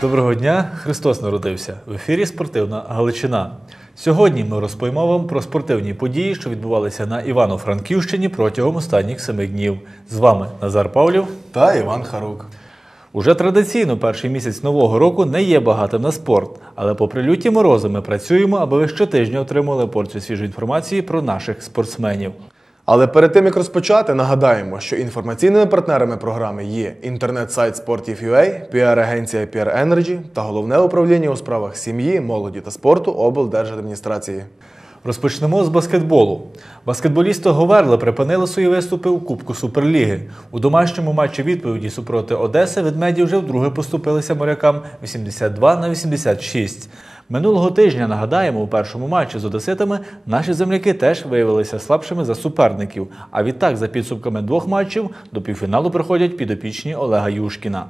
Доброго дня, Христос народився. В ефірі Спортивна Галичина. Сьогодні ми розповімо вам про спортивні події, що відбувалися на Івано-Франківщині протягом останніх семи днів. З вами Назар Павлів. Та Іван Харук. Уже традиційно перший місяць нового року не є багатим на спорт, але попри люті морози ми працюємо, аби ви щотижня отримали порцію свіжої інформації про наших спортсменів. Але перед тим як розпочати, нагадаємо, що інформаційними партнерами програми є інтернет-сайт Sportiv.ua, піар-агенція PR Energy та головне управління у справах сім'ї, молоді та спорту облдержадміністрації. Розпочнемо з баскетболу. Баскетболісти Говерла припинили свої виступи у Кубку Суперліги. У домашньому матчі відповіді супроти Одеси ведмеді вже вдруге поступилися морякам 82 на 86. Минулого тижня, нагадаємо, у першому матчі з одеситами наші земляки теж виявилися слабшими за суперників. А відтак, за підсумками двох матчів, до півфіналу приходять підопічні Олега Юшкіна.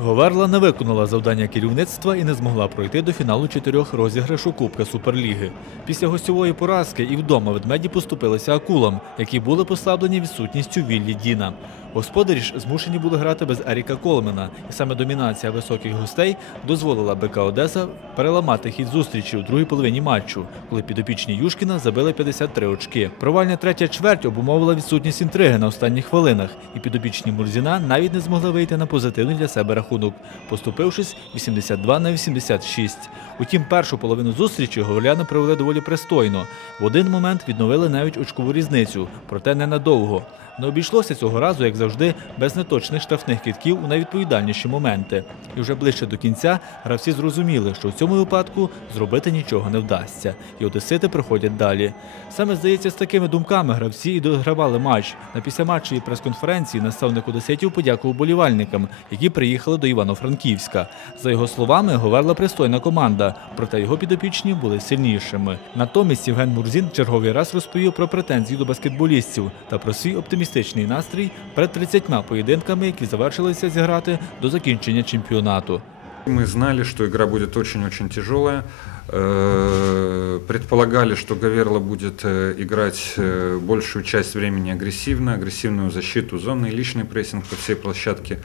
Говерла не виконала завдання керівництва і не змогла пройти до фіналу чотирьох розіграшу Кубка Суперліги. Після гостьової поразки і вдома ведмеді поступилися акулам, які були послаблені відсутністю Віллі Діна. Господарі ж змушені були грати без Еріка Колмена, і саме домінація високих гостей дозволила БК Одеса переламати хід зустрічі у другій половині матчу, коли підопічні Юшкіна забили 53 очки. Провальня третя чверть обумовила відсутність інтриги на останніх хвилинах, і підопічні Мурзіна навіть не змогли вийти на позитивний для себе рахунок, поступившись 82 на 86. Утім, першу половину зустрічі говоляни провели доволі пристойно. В один момент відновили навіть очкову різницю, проте ненадовго. Не обійшлося цього разу, як завжди, без неточних штрафних китків у найвідповідальніші моменти. І вже ближче до кінця гравці зрозуміли, що в цьому випадку зробити нічого не вдасться, і одесити проходять далі. Саме здається, з такими думками гравці і догравали матч. На післяматчевій прес-конференції наставник одеситів подякував болівальникам, які приїхали до Івано-Франківська. За його словами, говерла пристойна команда, проте його підопічні були сильнішими. Натомість Євген Мурзін черговий раз розповів про претензії до баскетболістів та про свій оптимістичний настрій перед 30 поєдинками, які завершилися зіграти до закінчення чемпіонату. Мы знали, что игра будет очень-очень тяжелая. Э, Предполагали, что Гаверла будет э, играть э, большую часть времени агрессивно, агрессивную защиту, зонный личный прессинг по всей площадке.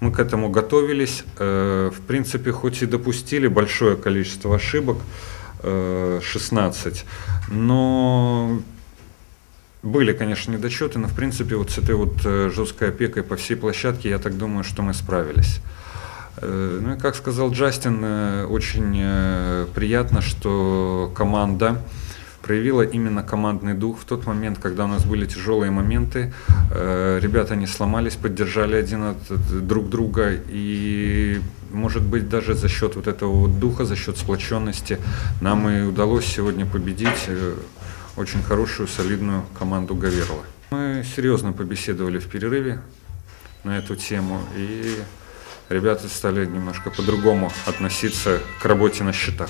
Мы к этому готовились. Э, В принципе, хоть и допустили большое количество ошибок, э, 16, но были, конечно, недочеты, но в принципе вот с этой вот э, жесткой опекой по всей площадке, я так думаю, что мы справились. Э, Ну и как сказал Джастин, э, очень приятно, что команда проявила именно командный дух в тот момент, когда у нас были тяжелые моменты. Ребята не сломались, поддержали один от друг друга и может быть даже за счет вот этого вот духа, за счет сплоченности нам и удалось сегодня победить очень хорошую, солидную команду Гаверла. Мы серьезно побеседовали в перерыве на эту тему, и ребята стали немножко по-другому относиться к работе на счетах.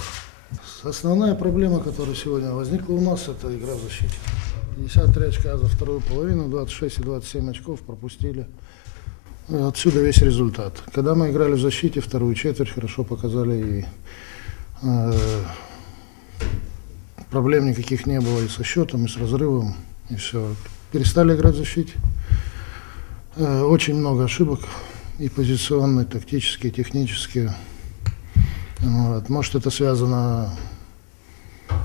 Основная проблема, которая сегодня возникла у нас, это игра в защите. 53 очка за вторую половину, 26 и 27 очков пропустили. Отсюда весь результат. Когда мы играли в защите, вторую четверть хорошо показали и э, проблем никаких не было и со счетом, и с разрывом, и все. Перестали играть в защите. Э, очень много ошибок и позиционные, тактические, технические. Вот. Может, это связано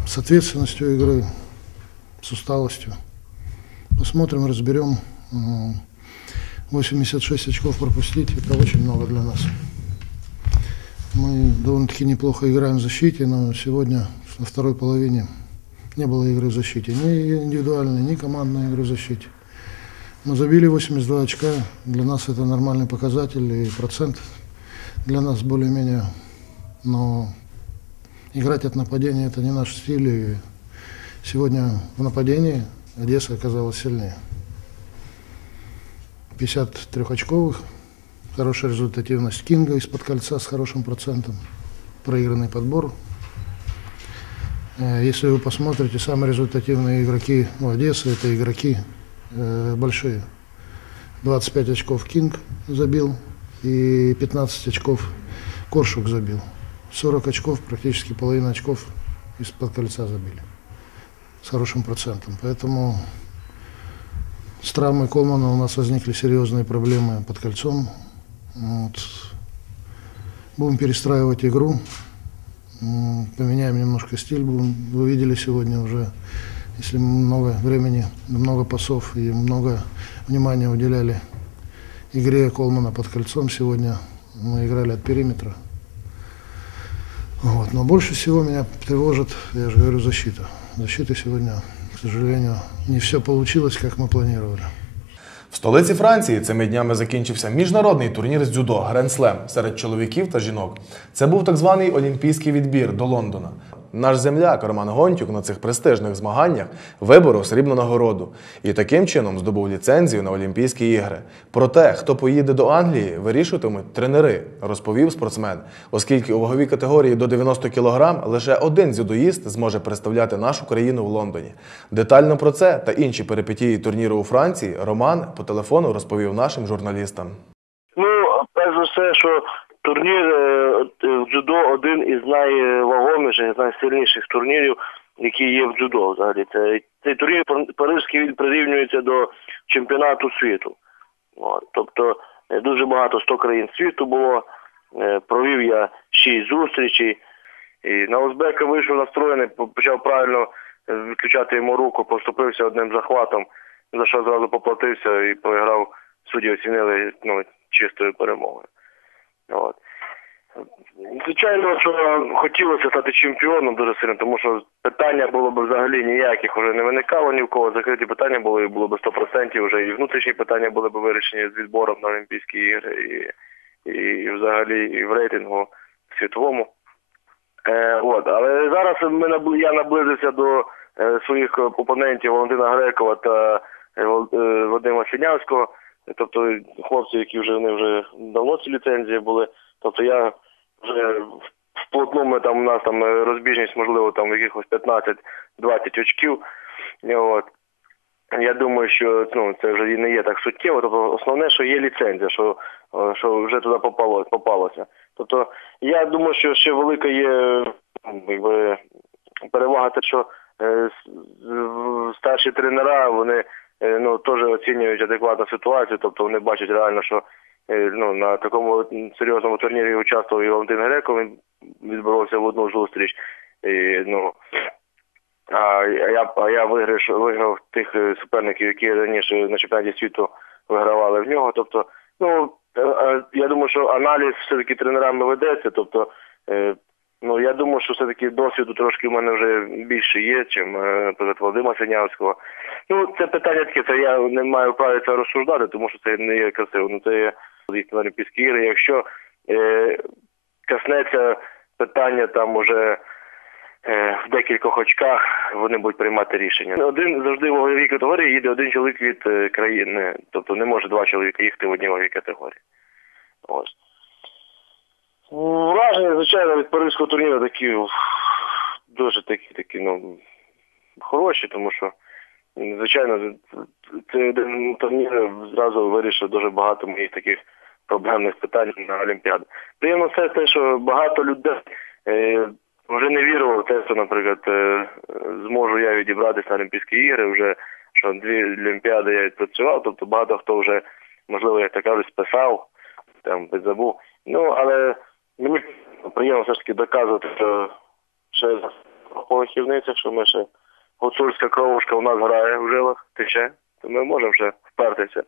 с ответственностью игры, с усталостью. Посмотрим, разберем. М, 86 очков пропустить – это очень много для нас. Мы довольно-таки неплохо играем в защите, но сегодня на второй половине не было игры в защите. Ни индивидуальной, ни командной игры в защите. Мы забили 82 очка. Для нас это нормальный показатель и процент для нас более-менее. Но играть от нападения это не наш стиль. И сегодня в нападении Одесса оказалась сильнее. 53-очковых, хорошая результативность Кинга из-под кольца с хорошим процентом, проигранный подбор. Э, Если вы посмотрите, самые результативные игроки у Одессы, это игроки э, большие. 25 очков Кинг забил и 15 очков Коршук забил. 40 очков, практически половина очков из-под кольца забили. С хорошим процентом. Поэтому с травмой Колмана у нас возникли серьезные проблемы под кольцом. Вот. Будем перестраивать игру, поменяем немножко стиль. Будем, вы видели сегодня уже, если много времени, много пасов и много внимания уделяли игре Колмана под кольцом. Сегодня мы играли от периметра. Вот. Но больше всего меня тревожит, я же говорю, защита. Защита сегодня, к сожалению, не все получилось, как мы планировали. В столиці Франції цими днями закінчився міжнародний турнір з дзюдо Гренслем серед чоловіків та жінок. Це був так званий олімпійський відбір до Лондона. Наш земляк Роман Гонтюк на цих престижних змаганнях виборов срібну нагороду і таким чином здобув ліцензію на Олімпійські ігри. Про те, хто поїде до Англії, вирішуватимуть тренери, розповів спортсмен, оскільки у ваговій категорії до 90 кг лише один дзюдоїст зможе представляти нашу країну в Лондоні. Детально про це та інші перипетії турніру у Франції Роман по телефону розповів нашим журналістам. Ну, перш за все, що турнір е, е, в дзюдо один із найвагоміших, найсильніших турнірів, які є в дзюдо взагалі. Це, цей турнір парижський він прирівнюється до чемпіонату світу. Тобто е, дуже багато 100 країн світу було. Провів я шість зустрічей. І на Узбека вийшов настроєний, почав правильно відключати йому руку, поступився одним захватом, за що зразу поплатився і програв. Судді оцінили ну, чистою перемогою. От. Звичайно, що хотілося стати чемпіоном дуже сильно, тому що питання було б взагалі ніяких вже не виникало ні в кого. Закриті питання були, і було б 100%, вже і внутрішні питання були б вирішені з відбором на Олімпійські ігри, і, і, взагалі і в рейтингу світовому. Е, от. Але зараз ми я наблизився до е, своїх опонентів Валентина Грекова та е, е, Вадима Синявського, тобто хлопці, які вже вони вже давно ці ліцензії були. Тобто я вже вплотну ми там у нас там е, розбіжність, можливо, там якихось 15-20 очків. От. Я думаю, що ну, це вже і не є так суттєво. Тобто основне, що є ліцензія, що, е, що вже туди попало, попалося. Тобто я думаю, що ще велика є якби, перевага те, що е, старші тренера вони ну, теж оцінюють адекватну ситуацію, тобто вони бачать реально, що е, ну, на такому серйозному турнірі участвував і Валентин Греко, він відборовся в одну зустріч. І, ну, а я, а я виграв, виграв тих е, суперників, які раніше на чемпіонаті світу вигравали в нього. Тобто, ну е, е, я думаю, що аналіз все-таки тренерами ведеться. Тобто, е, ну я думаю, що все-таки досвіду трошки в мене вже більше є, чим е, наприклад, Володимира Синявського. Ну, це питання таке, це я не маю права це розсуждати, тому що це не є красиво. Ну це є Олімпійські ігри. Якщо е, коснеться питання там уже е, в декількох очках вони будуть приймати рішення. Один завжди в ваговій категорії їде один чоловік від е, країни, тобто не може два чоловіка їхати в одній ваговій категорії. Ось. Враження, звичайно, від паризького турніру такі дуже такі, такі, ну, хороші, тому що, звичайно, цей один турнір зразу вирішив дуже багато моїх таких проблемних питань на Олімпіаду. Приємно все те, що багато людей е, вже не вірило в те, що, наприклад, е, зможу я відібратися на Олімпійські ігри, вже що дві Олімпіади я відпрацював, тобто багато хто вже, можливо, як так кажуть, списав, там підзабув. Ну, але мені приємно все ж таки доказувати, що ще по вихівницях, що ми ще гуцульська кровушка у нас грає в жилах, тече, то ми можемо ще впертися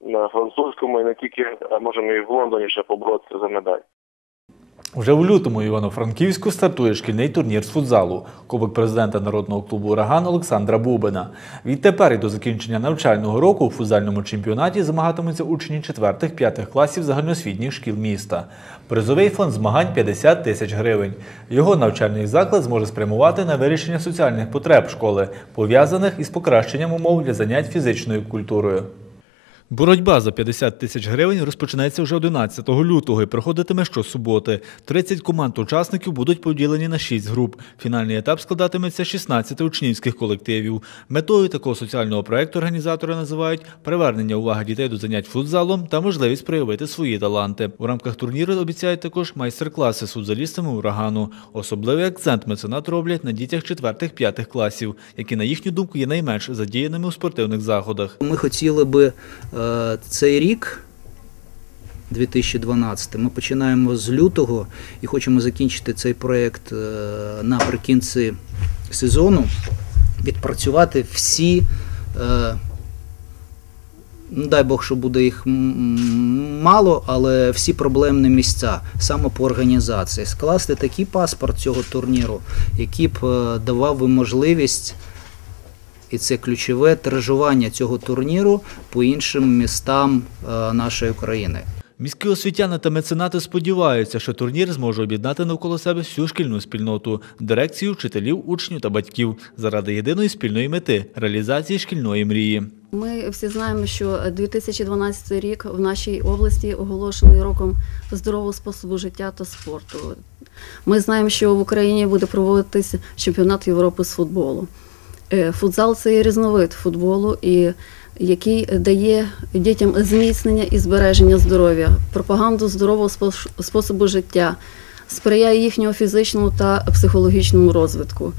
на французькому і не тільки, а можемо і в Лондоні ще поборотися за медаль. Уже у лютому Івано-Франківську стартує шкільний турнір з футзалу Кубок президента народного клубу Ураган Олександра Бубина. Відтепер і до закінчення навчального року у футзальному чемпіонаті змагатимуться учні 4-5 класів загальноосвітніх шкіл міста. Призовий фонд змагань 50 тисяч гривень. Його навчальний заклад зможе спрямувати на вирішення соціальних потреб школи, пов'язаних із покращенням умов для занять фізичною культурою. Боротьба за 50 тисяч гривень розпочнеться вже 11 лютого і проходитиме щосуботи. 30 команд учасників будуть поділені на 6 груп. Фінальний етап складатиметься з 16 учнівських колективів. Метою такого соціального проекту організатори називають привернення уваги дітей до занять футзалом та можливість проявити свої таланти. У рамках турніру обіцяють також майстер-класи з футзалістами урагану. Особливий акцент меценат роблять на дітях 4-5 класів, які, на їхню думку, є найменш задіяними у спортивних заходах. Ми хотіли би е, цей рік 2012. Ми починаємо з лютого і хочемо закінчити цей проєкт е, наприкінці сезону, відпрацювати всі. е, Ну, дай Бог, що буде їх мало, але всі проблемні місця саме по організації. Скласти такий паспорт цього турніру, який б е, давав би можливість, і це ключове тиражування цього турніру по іншим містам е, нашої країни. Міські освітяни та меценати сподіваються, що турнір зможе об'єднати навколо себе всю шкільну спільноту, дирекцію, вчителів, учнів та батьків заради єдиної спільної мети реалізації шкільної мрії. Ми всі знаємо, що 2012 рік в нашій області оголошений роком здорового способу життя та спорту. Ми знаємо, що в Україні буде проводитися чемпіонат Європи з футболу. Е, Футзал це є різновид футболу, і який дає дітям зміцнення і збереження здоров'я, пропаганду здорового способу життя, сприяє їхньому фізичному та психологічному розвитку.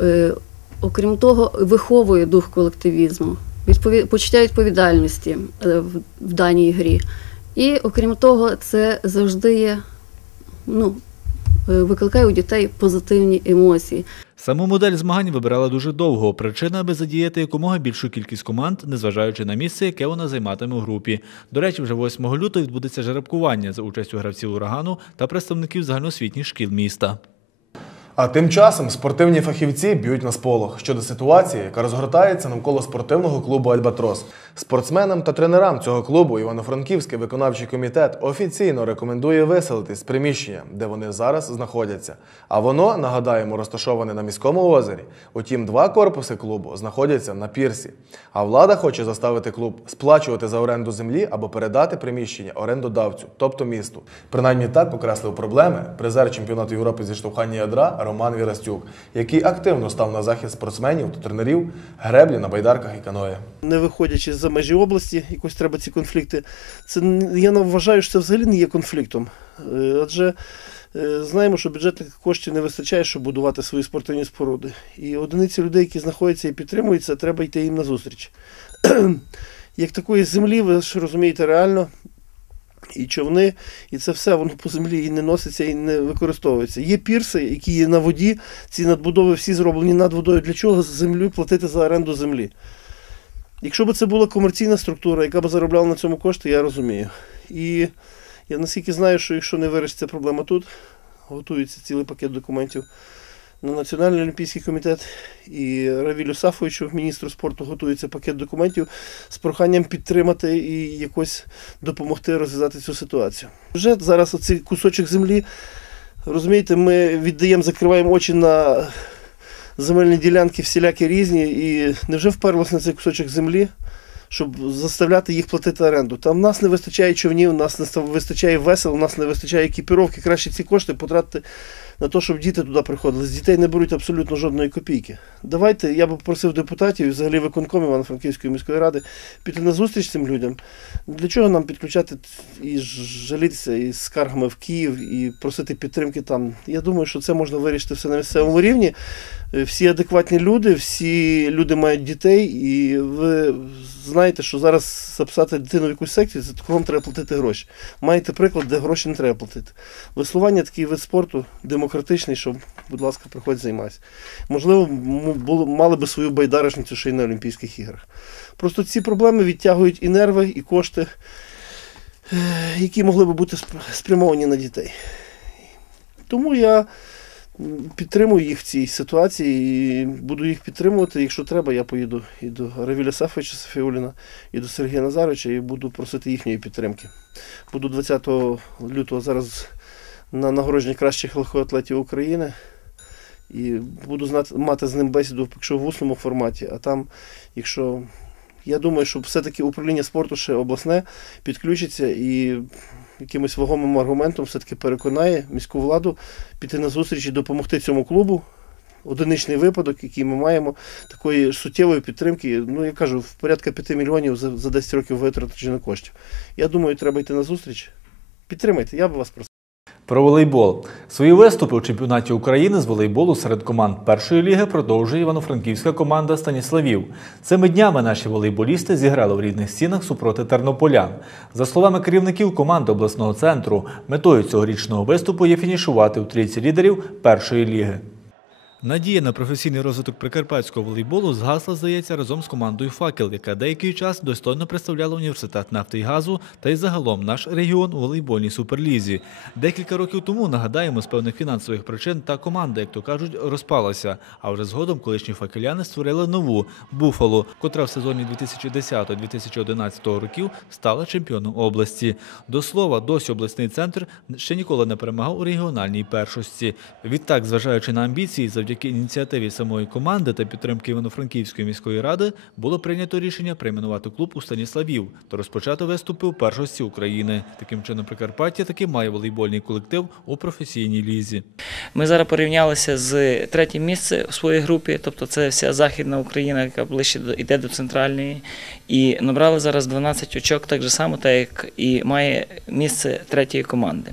Е, Окрім того, виховує дух колективізму, почуття відповідальності е, в, даній грі. І окрім того, це завжди є, ну, викликає у дітей позитивні емоції. Саму модель змагань вибирала дуже довго. Причина, аби задіяти якомога більшу кількість команд, незважаючи на місце, яке вона займатиме у групі. До речі, вже 8 лютого відбудеться жеребкування за участю гравців урагану та представників загальноосвітніх шкіл міста. А тим часом спортивні фахівці б'ють на сполох щодо ситуації, яка розгортається навколо спортивного клубу Альбатрос. Спортсменам та тренерам цього клубу Івано-Франківський виконавчий комітет офіційно рекомендує виселитись з приміщення, де вони зараз знаходяться. А воно, нагадаємо, розташоване на міському озері. Утім, два корпуси клубу знаходяться на пірсі. А влада хоче заставити клуб сплачувати за оренду землі або передати приміщення орендодавцю, тобто місту. Принаймні так окреслив проблеми призер чемпіонату Європи зі штовхання ядра Роман Вірастюк, який активно став на захист спортсменів та тренерів греблі на байдарках і каное. не виходячи за межі області, якось треба ці конфлікти. Це я вважаю, що це взагалі не є конфліктом. Е, Адже е, знаємо, що бюджетних коштів не вистачає, щоб будувати свої спортивні споруди. І одиниці людей, які знаходяться і підтримуються, треба йти їм назустріч. Як такої землі, ви ж розумієте, реально. І човни, і це все воно по землі і не носиться, і не використовується. Є пірси, які є на воді. Ці надбудови всі зроблені над водою. Для чого землю платити за оренду землі? Якщо б це була комерційна структура, яка б заробляла на цьому кошти, я розумію. І я наскільки знаю, що якщо не вирішиться проблема тут, готується цілий пакет документів на Національний олімпійський комітет і Равілю Сафовичу, міністру спорту, готується пакет документів з проханням підтримати і якось допомогти розв'язати цю ситуацію. Вже зараз оцей кусочок землі, розумієте, ми віддаємо, закриваємо очі на земельні ділянки всілякі різні, і невже вперлося на цей кусочок землі, щоб заставляти їх платити оренду? Там нас не вистачає човнів, нас не вистачає весел, у нас не вистачає екіпіровки. Краще ці кошти потратити на те, щоб діти туди приходили. З дітей не беруть абсолютно жодної копійки. Давайте, я би попросив депутатів і взагалі виконком Івано-Франківської міської ради піти на зустріч цим людям. Для чого нам підключати і жалітися із скаргами в Київ і просити підтримки там? Я думаю, що це можна вирішити все на місцевому рівні. Е, Всі адекватні люди, всі люди мають дітей, і ви знаєте, що зараз записати дитину в якусь секцію, за такого треба платити гроші. Маєте приклад, де гроші не треба платити. Веслування такий вид спорту демократичний, що, будь ласка, приходь займайся. Можливо, було, мали би свою байдарочницю ще й на Олімпійських іграх. Просто ці проблеми відтягують і нерви, і кошти, е, які могли би бути спрямовані на дітей. Тому я підтримую їх в цій ситуації і буду їх підтримувати. Якщо треба, я поїду і до Равіля Сафовича Софіуліна, і до Сергія Назаровича і буду просити їхньої підтримки. Буду 20 лютого зараз на нагородженні кращих легкоатлетів України. І буду знати, мати з ним бесіду, якщо в усному форматі, а там, якщо. Я думаю, що все-таки управління спорту ще обласне підключиться і якимось вагомим аргументом все-таки переконає міську владу піти на зустріч і допомогти цьому клубу. Одиничний випадок, який ми маємо, такої суттєвої підтримки. Ну, я кажу, в порядка 5 мільйонів за, за 10 років витрачено коштів. Я думаю, треба йти на зустріч. Підтримайте, я би вас просив. Про волейбол. Свої виступи у чемпіонаті України з волейболу серед команд першої ліги продовжує івано-франківська команда Станіславів. Цими днями наші волейболісти зіграли в рідних стінах супроти тернополян. За словами керівників команди обласного центру, метою цьогорічного виступу є фінішувати у трійці лідерів першої ліги. Надія на професійний розвиток прикарпатського волейболу згасла, здається, разом з командою «Факел», яка деякий час достойно представляла університет нафти і газу та й загалом наш регіон у волейбольній суперлізі. Декілька років тому, нагадаємо, з певних фінансових причин та команда, як то кажуть, розпалася. А вже згодом колишні факеляни створили нову «Буфало», котра в сезоні 2010-2011 років стала чемпіоном області. До слова, досі обласний центр ще ніколи не перемагав у регіональній першості. Відтак, зважаючи на амбіції, завдяки ініціативі самої команди та підтримки Івано-Франківської міської ради було прийнято рішення перейменувати клуб у Станіславів та розпочати виступи у першості України. Таким чином, Прикарпаття таки має волейбольний колектив у професійній лізі. Ми зараз порівнялися з третім місцем в своїй групі, тобто це вся Західна Україна, яка ближче йде до центральної, і набрали зараз 12 очок, так же само, так як і має місце третьої команди.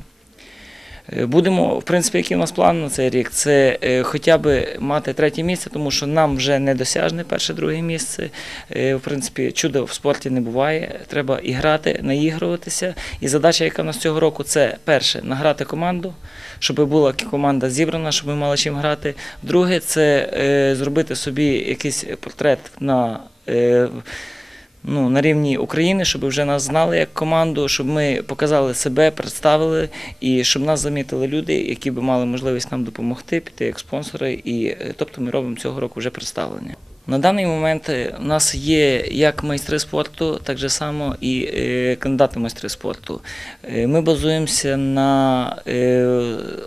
Е, Будемо, в принципі, який у нас план на цей рік, це е, хоча б мати третє місце, тому що нам вже недосяжне перше-друге місце. Е, В принципі, чудо в спорті не буває. Треба і грати, наігруватися. І задача, яка у нас цього року, це перше награти команду, щоб була команда зібрана, щоб ми мали чим грати. Друге, це зробити собі якийсь портрет на. Ну, на рівні України, щоб вже нас знали як команду, щоб ми показали себе, представили і щоб нас замітили люди, які б мали можливість нам допомогти, піти як спонсори. І е, тобто ми робимо цього року вже представлення. На даний момент е, у нас є як майстри спорту, так же само і е, кандидати майстри спорту. Ми базуємося на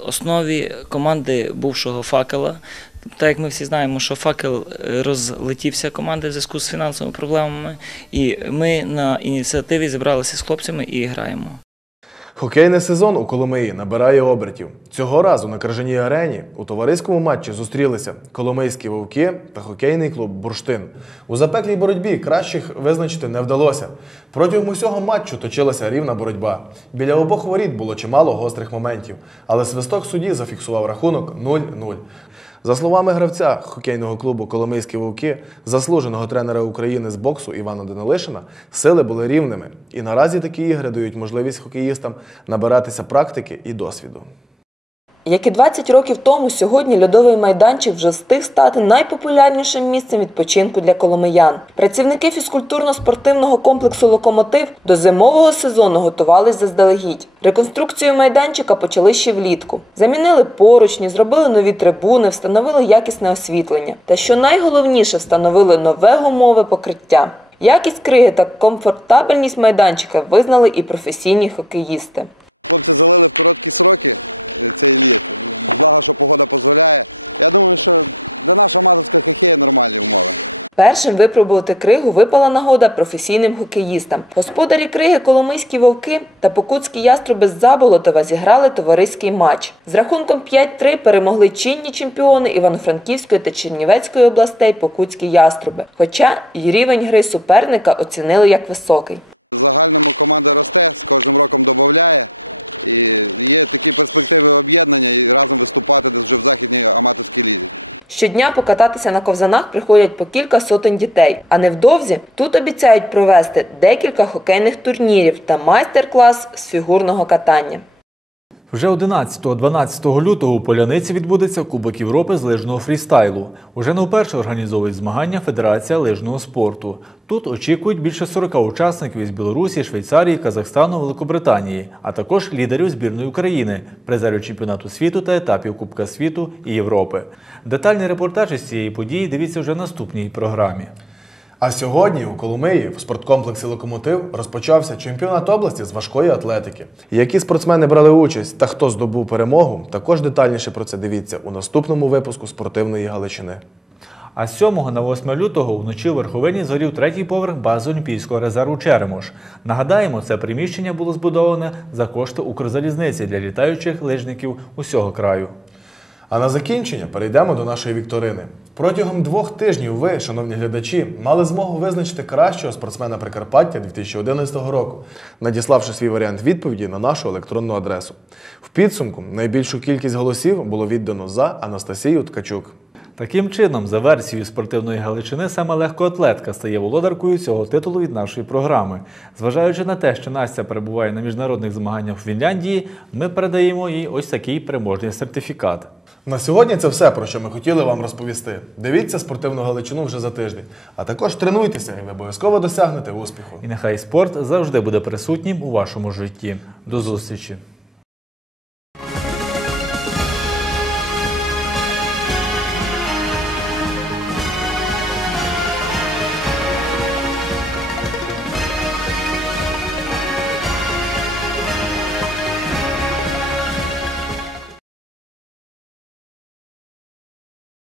основі команди бувшого факела. Так як ми всі знаємо, що факел е, розлетівся команди в зв'язку з фінансовими проблемами, і ми на ініціативі зібралися з хлопцями і граємо. Хокейний сезон у Коломиї набирає обертів. Цього разу на Крижаній арені у товариському матчі зустрілися Коломийські вовки та хокейний клуб Бурштин. У запеклій боротьбі кращих визначити не вдалося. Протягом усього матчу точилася рівна боротьба. Біля обох воріт було чимало гострих моментів, але свисток судді зафіксував рахунок 0-0. За словами гравця хокейного клубу Коломийські вовки, заслуженого тренера України з боксу Івана Данилишина, сили були рівними. І наразі такі ігри дають можливість хокеїстам набиратися практики і досвіду. Як і 20 років тому, сьогодні льодовий майданчик вже встиг стати найпопулярнішим місцем відпочинку для коломиян. Працівники фізкультурно-спортивного комплексу Локомотив до зимового сезону готувались заздалегідь. Реконструкцію майданчика почали ще влітку. Замінили поручні, зробили нові трибуни, встановили якісне освітлення. Та що найголовніше, встановили нове гумове покриття. Якість криги та комфортабельність майданчика визнали і професійні хокеїсти. Першим випробувати кригу випала нагода професійним хокеїстам. Господарі криги Коломийські вовки та Покутські яструби з Заболотова зіграли товариський матч. З рахунком 5-3 перемогли чинні чемпіони Івано-Франківської та Чернівецької областей Покутські яструби. Хоча й рівень гри суперника оцінили як високий. Щодня покататися на ковзанах приходять по кілька сотень дітей, а невдовзі тут обіцяють провести декілька хокейних турнірів та майстер-клас з фігурного катання. Вже 11-12 лютого у Поляниці відбудеться Кубок Європи з лижного фрістайлу. Уже не вперше організовує змагання Федерація лижного спорту. Тут очікують більше 40 учасників із Білорусі, Швейцарії, Казахстану, Великобританії, а також лідерів збірної України, призерів чемпіонату світу та етапів Кубка світу і Європи. Детальний репортаж із цієї події дивіться вже в наступній програмі. А сьогодні у Коломиї в спорткомплексі Локомотив розпочався чемпіонат області з важкої атлетики. Які спортсмени брали участь та хто здобув перемогу, також детальніше про це дивіться у наступному випуску спортивної Галичини. А з 7 на 8 лютого вночі у Верховині згорів третій поверх бази Олімпійського резерву Черемош. Нагадаємо, це приміщення було збудоване за кошти Укрзалізниці для літаючих лижників усього краю. А на закінчення перейдемо до нашої вікторини. Протягом двох тижнів ви, шановні глядачі, мали змогу визначити кращого спортсмена Прикарпаття 2011 року, надіславши свій варіант відповіді на нашу електронну адресу. В підсумку найбільшу кількість голосів було віддано за Анастасію Ткачук. Таким чином, за версією спортивної Галичини, саме легкоатлетка стає володаркою цього титулу від нашої програми. Зважаючи на те, що Настя перебуває на міжнародних змаганнях у Фінляндії, ми передаємо їй ось такий переможний сертифікат. На сьогодні це все, про що ми хотіли вам розповісти. Дивіться спортивну Галичину вже за тиждень, а також тренуйтеся, і ви обов'язково досягнете успіху. І нехай спорт завжди буде присутнім у вашому житті. До зустрічі!